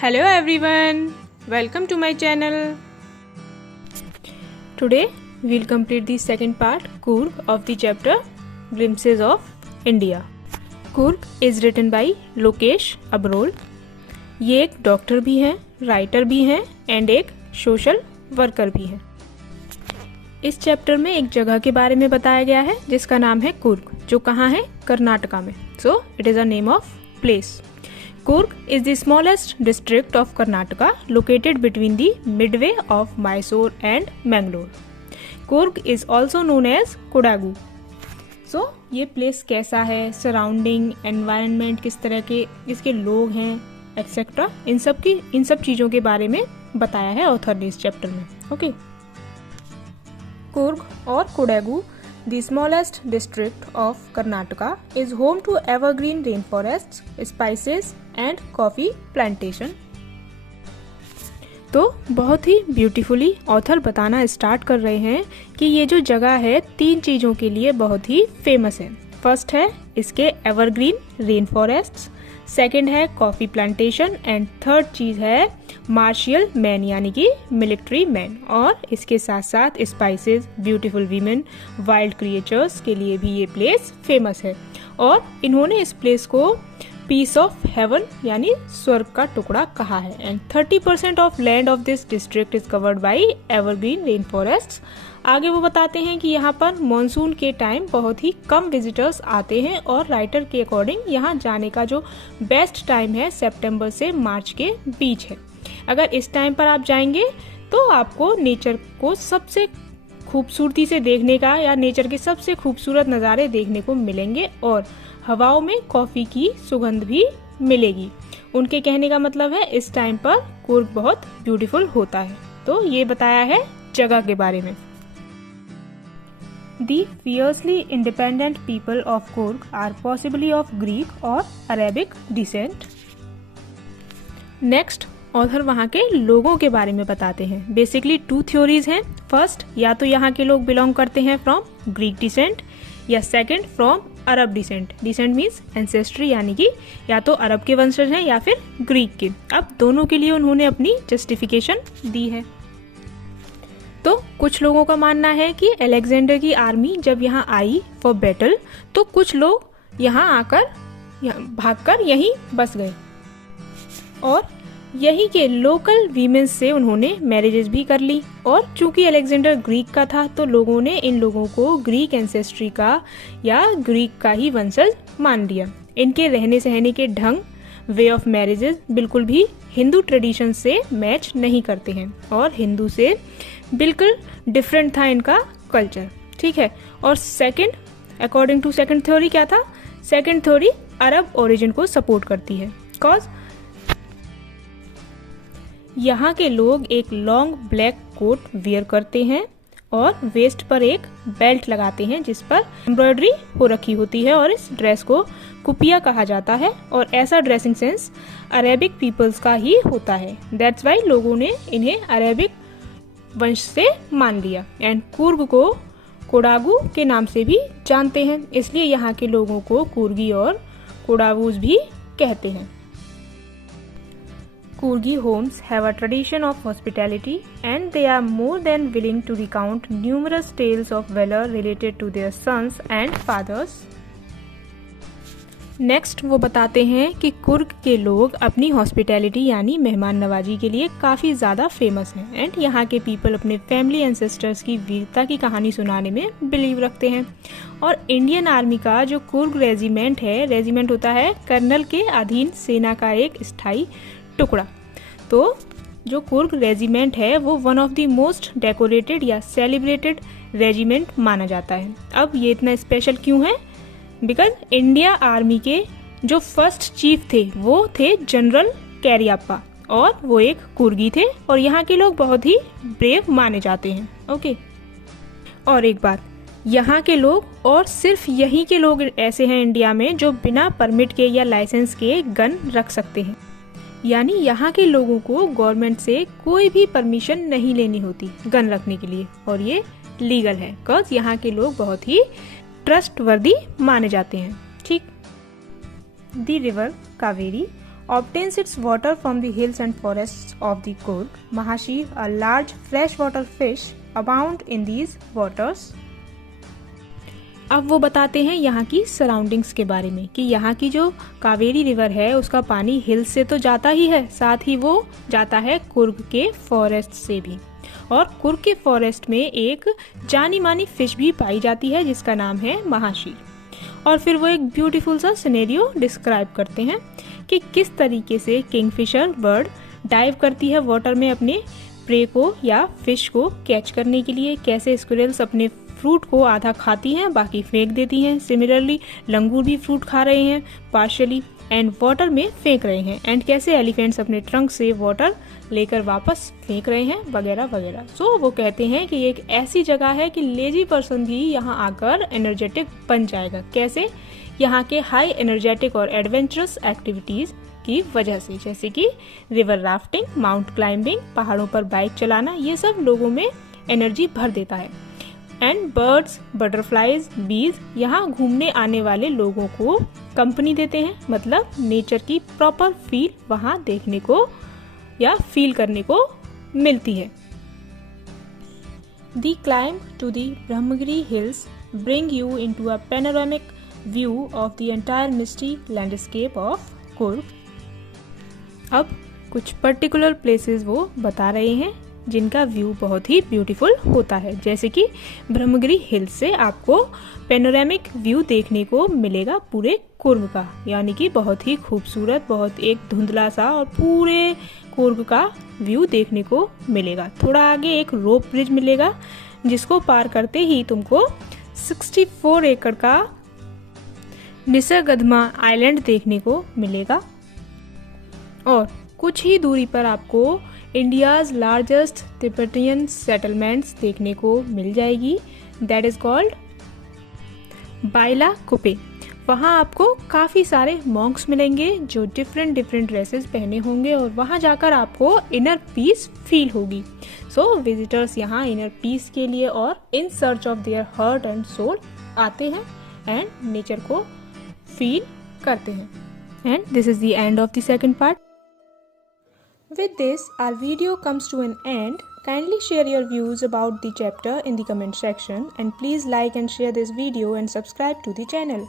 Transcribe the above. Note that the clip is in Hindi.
Hello everyone, welcome to my channel. Today we'll complete the second part Coorg of the chapter Glimpses of India. Coorg is written by Lokesh Abrol. ये एक डॉक्टर भी हैं, राइटर भी हैं एंड एक सोशल वर्कर भी हैं. इस चैप्टर में एक जगह के बारे में बताया गया है जिसका नाम है कुर्ग, जो कहाँ है? कर्नाटका में. So it is a name of place. Coorg is the smallest district of Karnataka located between the midway of Mysore and Mangalore. Coorg is also known as Kodagu. So ये प्लेस कैसा है, सराउंडिंग, एनवायरनमेंट किस तरह के इसके लोग हैं एक्सेट्रा, इन सब चीज़ों के बारे में बताया है ऑथर ने इस चैप्टर में. ओके. Coorg और Kodagu, the smallest district of Karnataka, is home to evergreen rainforests, spices and coffee plantation. तो बहुत ही ब्यूटीफुली ऑथर बताना स्टार्ट कर रहे हैं कि ये जो जगह है 3 चीज़ों के लिए बहुत ही फेमस है. फर्स्ट है इसके एवरग्रीन रेन फॉरेस्ट्स, सेकेंड है कॉफ़ी प्लांटेशन एंड थर्ड चीज़ है मार्शियल मैन यानी कि मिलिट्री मैन. और इसके साथ साथ spices, beautiful women, wild creatures के लिए भी ये प्लेस फेमस है. और इन्होंने इस प्लेस को पीस ऑफ हेवन यानी स्वर्ग का टुकड़ा कहा है. And 30% of land of this district is covered by evergreen rain forest. आगे वो बताते हैं कि यहाँ पर मॉनसून के टाइम बहुत ही कम विजिटर्स आते हैं और राइटर के अकॉर्डिंग यहाँ जाने का जो बेस्ट टाइम है सितंबर से मार्च के बीच है. अगर इस टाइम पर आप जाएंगे तो आपको नेचर को सबसे खूबसूरती से देखने का या नेचर के सबसे खूबसूरत नज़ारे देखने को मिलेंगे और हवाओं में कॉफ़ी की सुगंध भी मिलेगी. उनके कहने का मतलब है इस टाइम पर कुर्ग बहुत ब्यूटीफुल होता है. तो ये बताया है जगह के बारे में. The fiercely independent people of Coorg are possibly of Greek or Arabic descent. Next author वहाँ के लोगों के बारे में बताते हैं. बेसिकली 2 थ्योरीज हैं. फर्स्ट, या तो यहाँ के लोग बिलोंग करते हैं फ्रॉम ग्रीक डिसेंट या second from Arab descent. Descent means ancestry यानी कि या तो अरब के वंशज हैं या फिर ग्रीक के. अब दोनों के लिए उन्होंने अपनी जस्टिफिकेशन दी है. तो कुछ लोगों का मानना है कि अलेक्जेंडर की आर्मी जब यहाँ आई फॉर बैटल तो कुछ लोग यहाँ आकर भागकर यहीं बस गए और यहीं के लोकल वीमेंस से उन्होंने मैरिजेस भी कर ली. और चूंकि अलेक्जेंडर ग्रीक का था तो लोगों ने इन लोगों को ग्रीक एंसेस्ट्री का या ग्रीक का ही वंशज मान लिया. इनके रहने सहने के ढंग, वे ऑफ मैरिजेस बिल्कुल भी हिंदू ट्रेडिशन से मैच नहीं करते हैं और हिंदू से बिल्कुल डिफरेंट था इनका कल्चर. ठीक है. और second, according to second theory क्या था? सेकंड थ्योरी अरब ओरिजिन को सपोर्ट करती है. कॉज यहाँ के लोग एक लॉन्ग ब्लैक कोट वियर करते हैं और वेस्ट पर एक बेल्ट लगाते हैं जिस पर एम्ब्रॉयडरी हो रखी होती है और इस ड्रेस को कुपिया कहा जाता है. और ऐसा ड्रेसिंग सेंस अरेबिक पीपल्स का ही होता है. दैट्स वाई लोगों ने इन्हें अरेबिक वंश से मान लिया. एंड कुर्ग को कोडागू के नाम से भी जानते हैं, इसलिए यहाँ के लोगों को कुर्गी और कोडागूज भी कहते हैं. Kurgi homes have a tradition of hospitality and they are more than willing to recount numerous tales of valor related to their sons and fathers. Next वो बताते हैं कि कुर्ग के लोग अपनी हॉस्पिटैलिटी यानी मेहमान नवाजी के लिए काफ़ी ज़्यादा फेमस हैं एंड यहाँ के पीपल अपने फैमिली एंसेस्टर्स की वीरता की कहानी सुनाने में बिलीव रखते हैं. और इंडियन आर्मी का जो कुर्ग रेजिमेंट है, रेजिमेंट होता है कर्नल के अधीन सेना का एक स्थायी टुकड़ा. तो जो कुर्ग रेजिमेंट है वो one of the most decorated या सेलिब्रेटेड रेजिमेंट माना जाता है. अब ये इतना स्पेशल क्यों है? बिकॉज इंडिया आर्मी के जो फर्स्ट चीफ थे वो थे जनरल कैरियाप्पा और वो एक कुर्गी थे और यहाँ के लोग बहुत ही ब्रेव माने जाते हैं. ओके. और एक बात, यहाँ के लोग और सिर्फ यहीं के लोग ऐसे हैं इंडिया में जो बिना परमिट के या लाइसेंस के गन रख सकते हैं. यानी यहाँ के लोगों को गवर्नमेंट से कोई भी परमिशन नहीं लेनी होती गन रखने के लिए और ये लीगल है बिकॉज यहाँ के लोग बहुत ही ट्रस्टवर्दी माने जाते हैं. ठीक. The river Kaveri obtains its water from the hills and forests of the Kurg. Mahashir, a large freshwater fish, abound in these waters. अब वो बताते हैं यहाँ की सराउंडिंग्स के बारे में कि यहाँ की जो कावेरी रिवर है उसका पानी हिल्स से तो जाता ही है, साथ ही वो जाता है कुर्ग के फॉरेस्ट से भी। और कुर्ग के फॉरेस्ट में एक जानी मानी फिश भी पाई जाती है जिसका नाम है महाशीर। और फिर वो एक ब्यूटीफुल सा सिनेरियो डिस्क्राइब करते हैं कि किस तरीके से किंगफिशर बर्ड डाइव करती है वाटर में अपने प्रे को या फिश को कैच करने के लिए, कैसे स्क्विरल्स अपने फ्रूट को आधा खाती हैं बाकी फेंक देती हैं, सिमिलरली लंगूर भी फ्रूट खा रहे हैं पार्शियली एंड वाटर में फेंक रहे हैं, एंड कैसे एलिफेंट्स अपने ट्रंक से वाटर लेकर वापस फेंक रहे हैं वगैरह वगैरह। सो वो कहते हैं कि ये एक ऐसी जगह है कि लेजी पर्सन भी यहाँ आकर एनर्जेटिक बन जाएगा। कैसे? यहाँ के हाई एनर्जेटिक और एडवेंचरस एक्टिविटीज की वजह से, जैसे कि रिवर राफ्टिंग, माउंट क्लाइंबिंग, पहाड़ों पर बाइक चलाना, ये सब लोगों में एनर्जी भर देता है। एंड बर्ड्स, बटरफ्लाईज, बीज यहाँ घूमने आने वाले लोगों को कंपनी देते हैं, मतलब नेचर की प्रॉपर फील वहाँ देखने को या फील करने को मिलती है। The climb to the Brahmagiri hills bring you into a panoramic view of the entire misty landscape of Kurg. अब कुछ पर्टिकुलर प्लेसेस वो बता रहे हैं जिनका व्यू बहुत ही ब्यूटीफुल होता है, जैसे कि ब्रह्मगिरी हिल्स से आपको पेनोरामिक व्यू देखने को मिलेगा पूरे कुर्ग का, यानी कि बहुत ही खूबसूरत, बहुत एक धुंधला सा और पूरे कुर्ग का व्यू देखने को मिलेगा। थोड़ा आगे एक रोप ब्रिज मिलेगा जिसको पार करते ही तुमको 64 एकड़ का निसर्गधमा आइलैंड देखने को मिलेगा और कुछ ही दूरी पर आपको इंडियाज लार्जेस्ट तिब्बतियन सेटलमेंट्स देखने को मिल जाएगी, दैट इज कॉल्ड बाइला कुपे। वहाँ आपको काफ़ी सारे मॉन्क्स मिलेंगे जो डिफरेंट ड्रेसेस पहने होंगे और वहाँ जाकर आपको इनर पीस फील होगी। सो विजिटर्स यहाँ इनर पीस के लिए और in search of their heart and soul आते हैं एंड नेचर को फील करते हैं। And this is the end of the second part. With this, our video comes to an end. Kindly share your views about the chapter in the comment section and please like and share this video and subscribe to the channel.